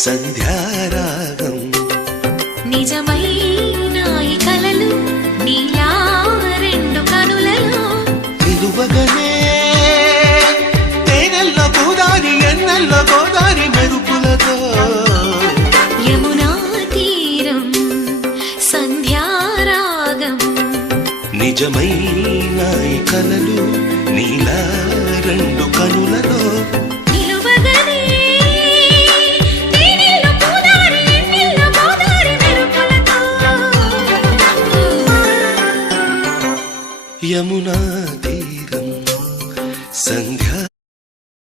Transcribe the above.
సంధ్యారాగం నిజమైన ఈ కలలు నీలా రెండు కనులలో నిలువగనే తేనెల్లో గోదారి ఎన్నెల్లో గోదారి మెరుపులతో యమునా తీరం సంధ్యారాగం నిజమైన ఈ కలలు నీలా రెండు కనులలో యమునా